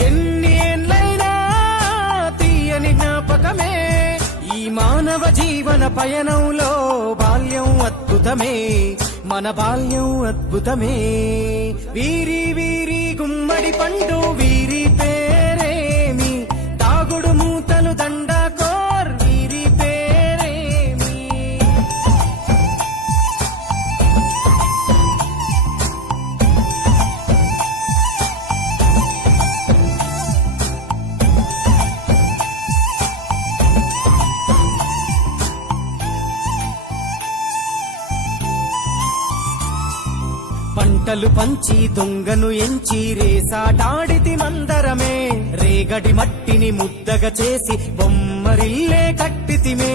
ఎన్ని ఏళ్ళైనా తీయని జ్ఞాపకమే ఈ మానవ జీవన పయనంలో బాల్యం అద్భుతమే మన బాల్యం అద్భుతమే వీరి వీరి గుమ్మడి పండు వీరి పేరేమి తాగుడు మూతలు దండాకోర్ వీరి పేరేమి పంటలు పంచి దొంగను ఎంచి రేసాటాడితి మందరమే రేగడి మట్టిని ముద్దగా చేసి బొమ్మరిల్లే కట్టితిమే